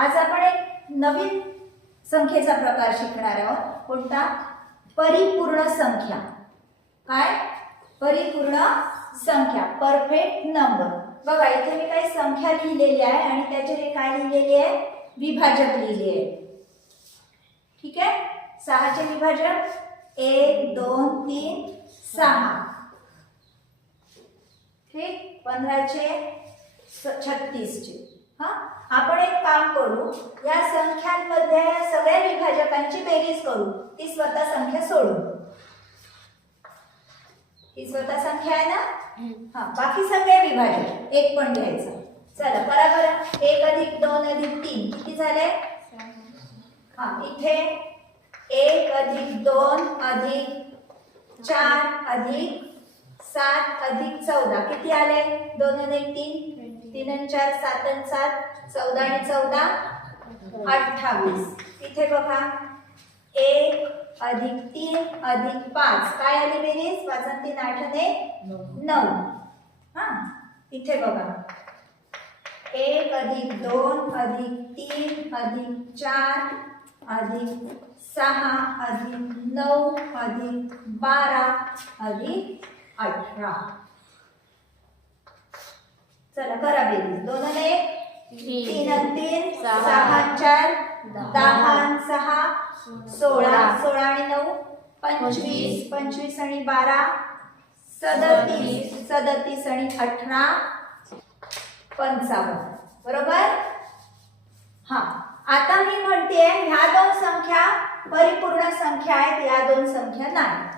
आज आपण एक नवीन संख्येचा प्रकार शिकणार आहोत. कोणता? परिपूर्ण संख्या. काय? परिपूर्ण संख्या, परफेक्ट नंबर. बघा इथे मी काही संख्या लिहिलेली आहे आणि त्याच्याने काय लिहिलेली आहे? विभाजक लिहिलेले आहे. ठीक आहे. 6 चे विभाजक 1 2 3 6. ठीक. 15 चे 36 चे. आपण एक काम करू, या संख्यांमध्ये या सगळ्या विभाजकांची बेरीज करू. ती स्वतः संख्या सोडून. ही स्वतः संख्या आहे ना. बाकी सगळे विभाजक एक पण घ्यायचं. चला करा बरं. 1 + 2 + 3 किती झाले? इथे 1 + 2 + 4 + 7 + 14 किती आले? 2 + 3 3 + 4 7 + 7 14 आणि 14 28. इथे बघा 1 + 3 + 5 काय आली बेरीज? 5 आणि 3 8 ने 9. इथे बघा 1 + 2 + 3 + 4 + 6 + 9 + 12 + 18. चला करा बेरीज. 2 आणि 1 3 आणि 3 6 आणि 4 10 आणि 6 16 16 आणि 9 25 25 आणि 12 37 37 आणि 18 55. बरोबर. आता मी म्हणते ह्या दोन संख्या परिपूर्ण संख्या आहेत, या दोन संख्या नाही.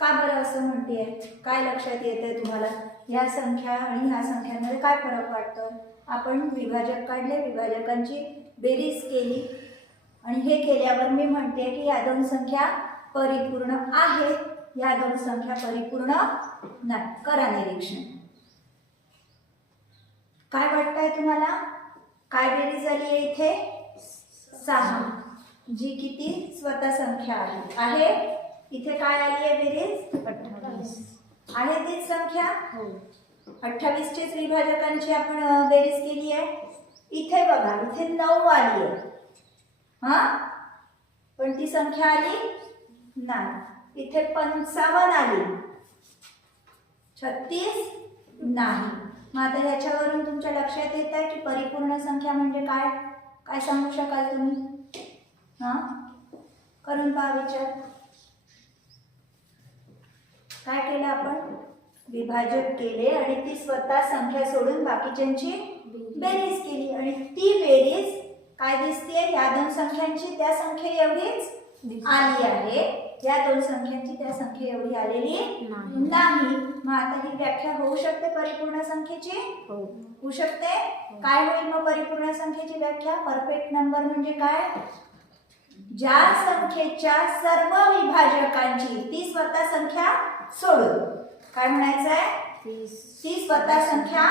का बरं असं म्हणतेय? काय लक्षात येते तुम्हाला? ह्या संख्या आणि ह्या संख्यांमध्ये काय फरक वाटतो? आपण विभाजक काढले, विभाजकांची बेरीज केली आणि हे केल्यावर मी म्हणते की या दोन संख्या परिपूर्ण आहेत, या दोन संख्या परिपूर्ण नाही. करा निरीक्षण. काय वाटतंय तुम्हाला? काय बेरीज झाली आहे इथे? 6, जी किती स्वतः संख्या आहे. इथे काय आली आहे बेरीज? 28. आहे तीच संख्या. 28 चेच विभाजकांची आपण बेरीज केली आहे. इथे बघा इथे 9 आली आहे. पण ती संख्या आली नाही. इथे 55 आली, 36 नाही. मग आता ह्याच्यावरून तुमच्या लक्षात येत आहे की परिपूर्ण संख्या म्हणजे काय? काय सांगू शकाल तुम्ही? करून पहा विचार. काय केलं आपण? विभाजक केले आणि ती स्वतः संख्या सोडून बाकीच्यांची बेरीज केली आणि ती बेरीज काय दिसते? या दोन संख्यांची त्या संख्ये एवढीच आली आहे, या दोन संख्यांची त्या संख्ये एवढी आलेली नाही. मग आता ही व्याख्या होऊ शकते परिपूर्ण संख्येची? होऊ शकते. काय होईल मग परिपूर्ण संख्येची व्याख्या? परफेक्ट नंबर म्हणजे काय? ज्या संख्येच्या सर्व विभाजकांची ती स्वतः संख्या सोडून. काय म्हणायचं आहे? ती स्वतः संख्या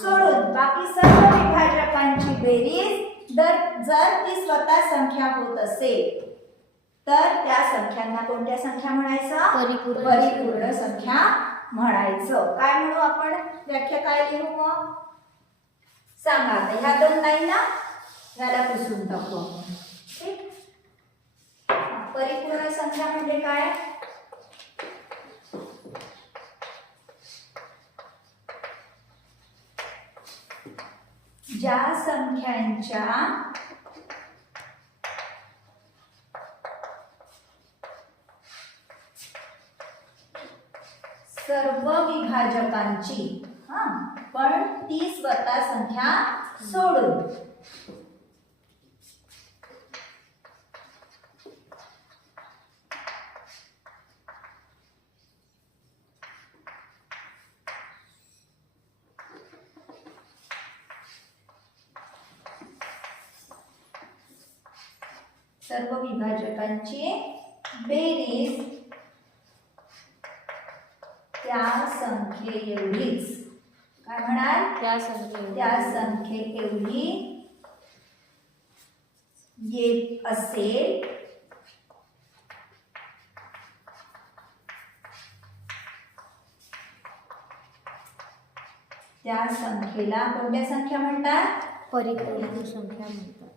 सोडून बाकी सर्व विभाजकांची बेरीज जर ती स्वतः संख्या होत असेल तर त्या संख्यांना कोणत्या संख्या म्हणायचं? परिपूर्ण संख्या म्हणायचं. काय म्हणू आपण? व्याख्या काय लिहू मग? सांगा. ह्या दोन नाही ना, ह्याला पुसून टाकू. ठीक. परिपूर्ण संख्या म्हणजे काय? ज्या संख्यांच्या सर्व विभाजकांची पण ती स्वतः संख्या सोडून. सर्व विभाजकांची बेरीज त्या संख्ये एवढीच. काय म्हणाल? त्या संख्ये एवढी येत असेल त्या संख्येला कोणत्या संख्या म्हणतात? परिपूर्ण संख्या म्हणतात.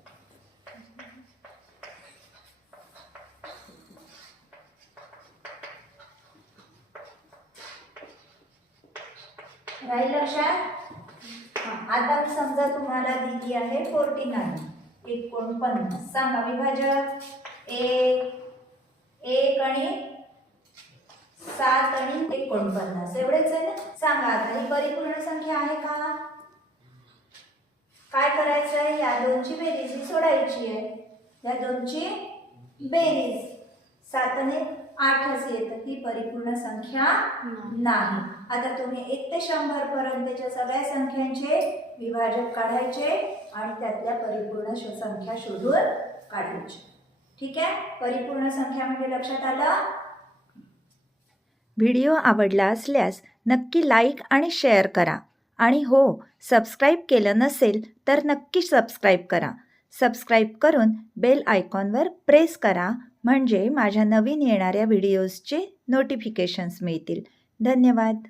राहील लक्षात? आता मी समजा तुम्हाला दिली आहे 49 49. सांगा विभाजक 1 आणि 7 आणि 49 एवढेच आहे ना. सांगा आता ही परिपूर्ण संख्या आहे का? काय करायचं आहे? या दोनची बेरीज ही सोडायची आहे. या दोनची बेरीज 7 आणि 8च येतं. ही परिपूर्ण संख्या नाही. आता तुम्ही 1 ते 100 पर्यंतच्या सगळ्या संख्यांचे विभाजक काढायचे आणि त्यातल्या परिपूर्ण संख्या शोधून काढायच्या. ठीक आहे? परिपूर्ण संख्या म्हणजे लक्षात आलं? व्हिडिओ आवडला असल्यास नक्की लाईक आणि शेअर करा. आणि हो, सबस्क्राईब केलं नसेल तर नक्की सबस्क्राईब करा. सबस्क्राईब करून बेल आयकॉनवर प्रेस करा म्हणजे माझ्या नवीन येणाऱ्या व्हिडिओजचे नोटिफिकेशन्स मिळतील. धन्यवाद.